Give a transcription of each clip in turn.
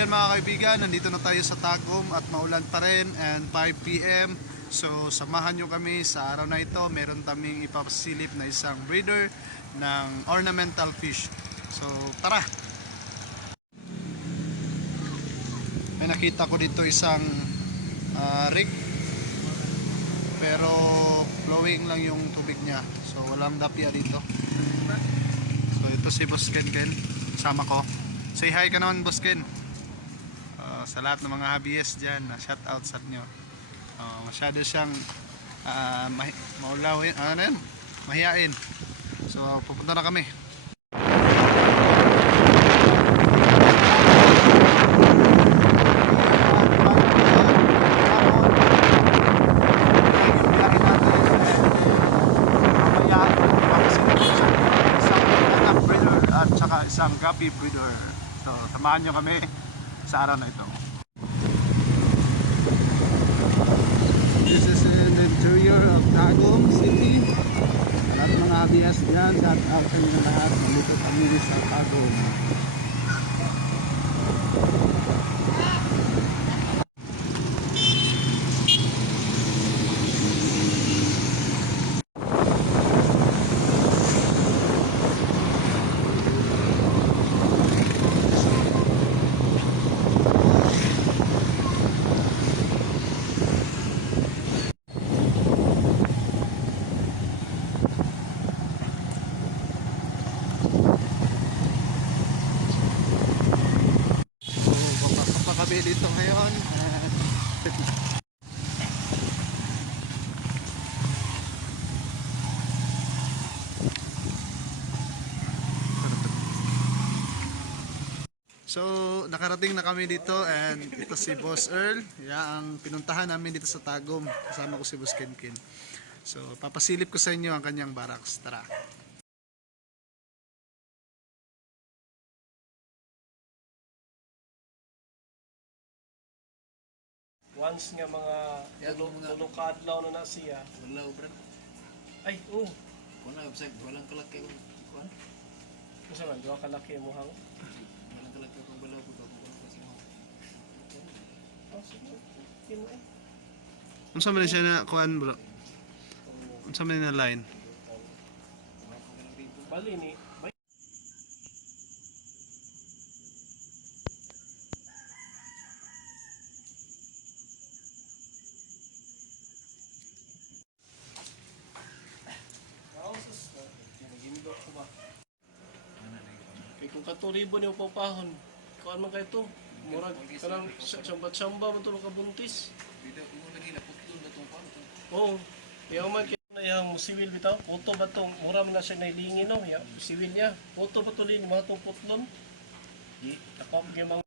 yun mga kaibigan, nandito na tayo sa Tagum at maulan pa rin and 5 PM. So samahan nyo kami sa araw na ito. Meron kaming ipapasilip na isang breeder ng ornamental fish. So tara! May nakita ko dito isang rig, pero flowing lang yung tubig niya. So walang dapya dito. So ito si Boss Ken Ken, kasama ko. Say hi ka naman Boss Ken. Sa lahat ng mga hobbyist dyan, shout out sa inyo. Masyado siyang maulawin, mahihain. So pupunta na kami. Isang guppy breeder. So samahan nyo kami sa araw na ito. This is an interior of Tagum City. Lahat ng mga ABS dyan, shout out kami na lahat. Nandito kami sa Tagum. Dito ngayon so nakarating na kami dito and ito si Boss Earl. Ang pinuntahan namin dito sa Tagum, kasama ko si Boss Ken Ken. So papasilip ko sa inyo ang kanyang barracks. Tara. Once nga mga tulong kadlaw na siya. Wala bro. Ay, oo. Walang kalaki kuan. Kasi man, duha kalaki mo hang. Walang kalaki kung balaw ko kasi mo. Oh, sige. Kino eh. Unsa man siya na kuan bro? Unsa man na line? Bali ni kung katuribo niyo papahon, kuan man kay to. Murag kanang samba-samba man to kabuntis. Bida mo lagi na putol na tong kuan. Oo. Yaw man kay na yang siwil bitaw, puto ba tong mura man na siya nailingin no, ya siwil niya. Puto ba to lin mga tong putlon? Di takop gyud mang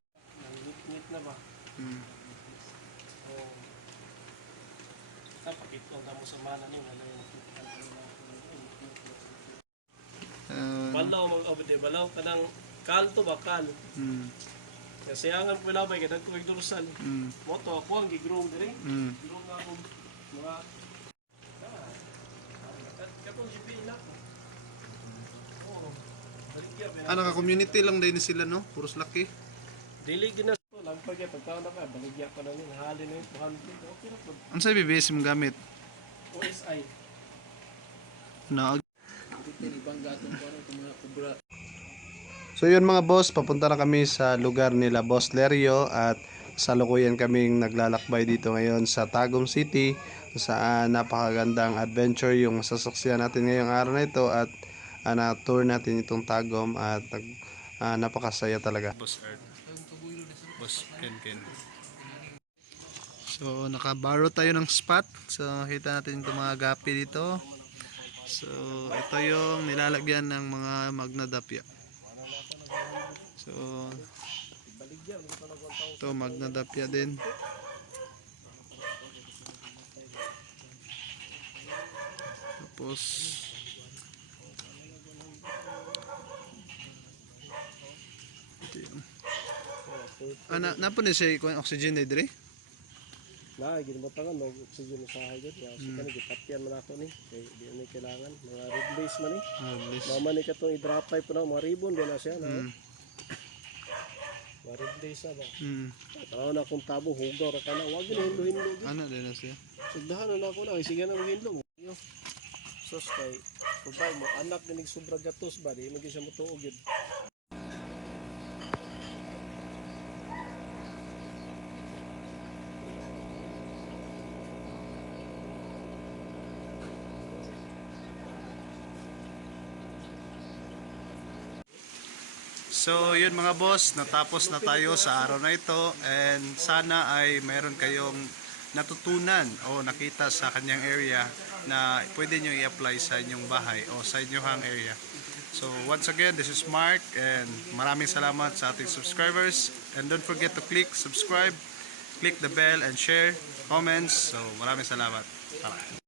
ngit na ba. Oh. Tapos ito ang mo sa mana ni wala yung balaw mga obede balaw kanang kalto ba kal. Kasi angan ko labay kada ko igdurusal. Mo to ako ang gigroom diri. Groom na ako mga katong GP na ko. Oh. Ano ka community lang din sila no? Puros laki. Dili gina lang pag pagkaon na ka baligya pa na ni halin na 200 okay ra pud. Unsa BBS mo gamit? OSI. Na Ibang gatong kuan kung mga kubra. So yun mga boss, papunta na kami sa lugar nila Boss Lerio at salukuyan kaming naglalakbay dito ngayon sa Tagum City, saan napakagandang adventure yung masasaksiyan natin ngayong araw na ito at na-tour natin itong Tagum at napakasaya talaga. Boss Earth, Boss Ken Ken. So nakabaro tayo ng spot, so kita natin itong mga gapi dito. So ito yung nilalagyan ng mga magnadapya. So ito magnadapya din. Tapos ito yung napon din siya oxygen na dire? Na ginbutangan no oxygen sa hagit ya so kanang gipatyan man ako ni kay di ni kailangan mga red base man ni mao man ni katong i-drop pipe na mga ribbon din na siya na Marid days na ba? Hmm. Na akong tabo, hugaw ra ka na. Huwag yun, hinlo-hinlo. Ano din na siya? Sugdahan na ako na. Sige na hinlo. Sos kay, kubay mo, anak na sobra gatos ba? Di maging siya matuog yun. So yun mga boss, natapos na tayo sa araw na ito and sana ay meron kayong natutunan o nakita sa kanyang area na pwede nyo i-apply sa inyong bahay o sa inyong area. So once again, this is Mark and maraming salamat sa ating subscribers and don't forget to click subscribe, click the bell and share, comments. So maraming salamat. Bye.